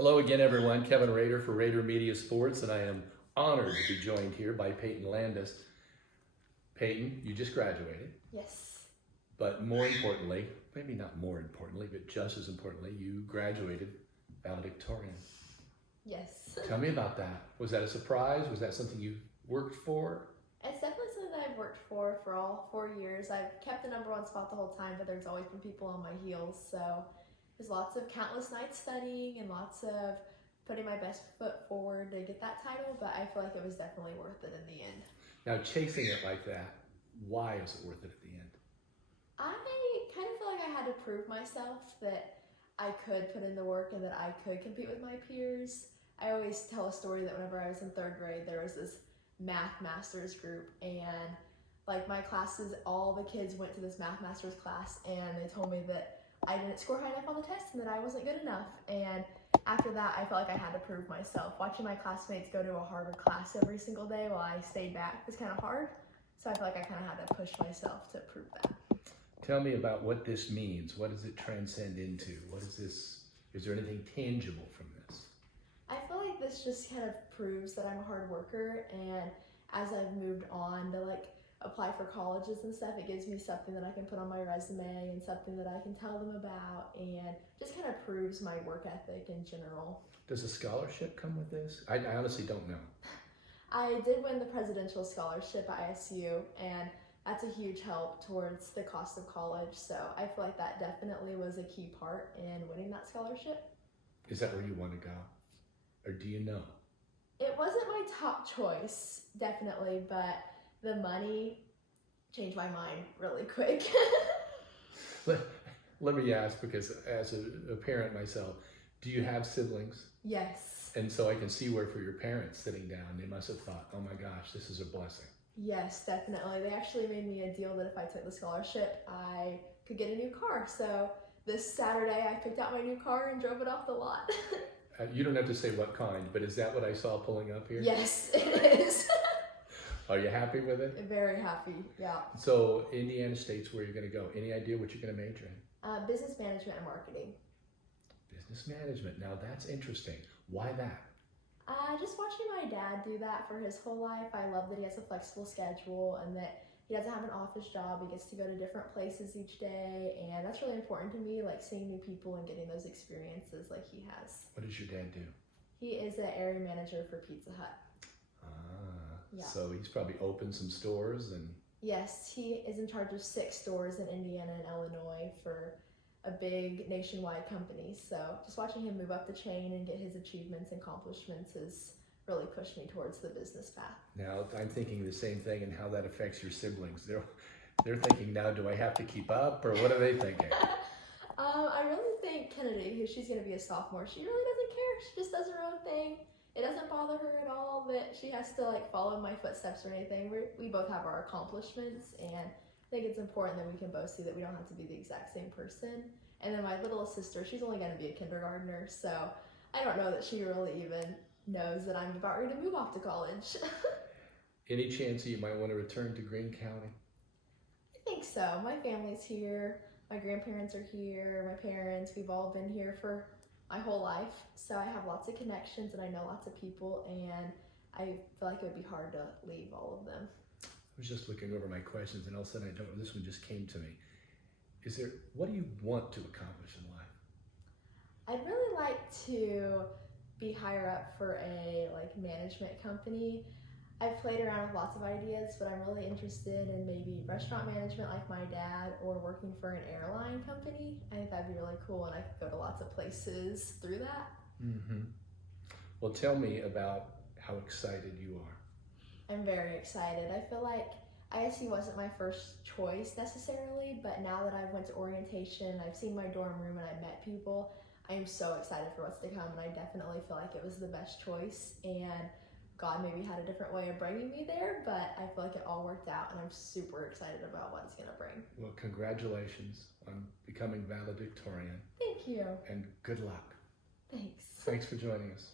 Hello again, everyone. Kevin Rader for Rader Media Sports, and I am honored to be joined here by Payton Landis. Payton, you just graduated. Yes. But more importantly, maybe not more importantly, but just as importantly, you graduated valedictorian. Yes. Tell me about that. Was that a surprise? Was that something you worked for? It's definitely something that I've worked for all 4 years. I've kept the #1 spot the whole time, but there's always been people on my heels. So there's lots of countless nights studying and lots of putting my best foot forward to get that title, but I feel like it was definitely worth it in the end. Now, chasing it like that, why is it worth it at the end? I kind of feel like I had to prove myself that I could put in the work and that I could compete with my peers. I always tell a story that whenever I was in 3rd grade, there was this math masters group, and like my classes, all the kids went to this math masters class, and they told me that I didn't score high enough on the test and that I wasn't good enough. And after that, I felt like I had to prove myself. Watching my classmates go to a harder class every single day while I stayed back was kind of hard. So I feel like I kind of had to push myself to prove that. Tell me about what this means. What does it transcend into? What is this? Is there anything tangible from this? I feel like this just kind of proves that I'm a hard worker, and as I've moved on to like apply for colleges and stuff, it gives me something that I can put on my resume and something that I can tell them about, and just kind of proves my work ethic in general. Does a scholarship come with this? I honestly don't know. I did win the presidential scholarship at ISU, and that's a huge help towards the cost of college, so I feel like that definitely was a key part in winning that scholarship. Is that where you want to go? Or do you know? It wasn't my top choice, definitely, but the money changed my mind really quick. Let me ask, because as a parent myself, do you have siblings? Yes. And so I can see where for your parents sitting down, they must have thought, oh my gosh, this is a blessing. Yes, definitely. They actually made me a deal that if I took the scholarship, I could get a new car. So this Saturday, I picked out my new car and drove it off the lot. You don't have to say what kind, but is that what I saw pulling up here? Yes, it is. Are you happy with it? Very happy, yeah. So Indiana State's where you're going to go. Any idea what you're going to major in? Business management and marketing. Business management. Now that's interesting. Why that? Just watching my dad do that for his whole life. I love that he has a flexible schedule and that he doesn't have an office job. He gets to go to different places each day, and that's really important to me, like seeing new people and getting those experiences like he has. What does your dad do? He is an area manager for Pizza Hut. Yeah. So he's probably opened some stores and... Yes, he is in charge of 6 stores in Indiana and Illinois for a big nationwide company. So just watching him move up the chain and get his achievements and accomplishments has really pushed me towards the business path. Now I'm thinking the same thing and how that affects your siblings. They're thinking now, do I have to keep up, or what are they thinking? I really think Kennedy, who she's going to be a sophomore, she really doesn't care. She just does her own thing. It doesn't bother her at all that she has to like follow in my footsteps or anything. We both have our accomplishments, and I think it's important that we can both see that we don't have to be the exact same person. And then my little sister, she's only going to be a kindergartner, so I don't know that she really even knows that I'm about ready to move off to college. Any chance that you might want to return to Greene County? I think so. My family's here. My grandparents are here. My parents, we've all been here for my whole life. So I have lots of connections and I know lots of people, and I feel like it would be hard to leave all of them. I was just looking over my questions, and all of a sudden this one just came to me. What do you want to accomplish in life? I'd really like to be higher up for a management company. I've played around with lots of ideas, but I'm really interested in maybe restaurant management like my dad, or working for an airline company. I think that'd be really cool, and I could go to lots of places through that. Mm-hmm. Well, tell me about how excited you are. I'm very excited. I feel like ISU wasn't my first choice necessarily, but now that I went to orientation, I've seen my dorm room and I've met people, I am so excited for what's to come, and I definitely feel like it was the best choice, and God maybe had a different way of bringing me there, but I feel like it all worked out, and I'm super excited about what it's going to bring. Well, congratulations on becoming valedictorian. Thank you. And good luck. Thanks. Thanks for joining us.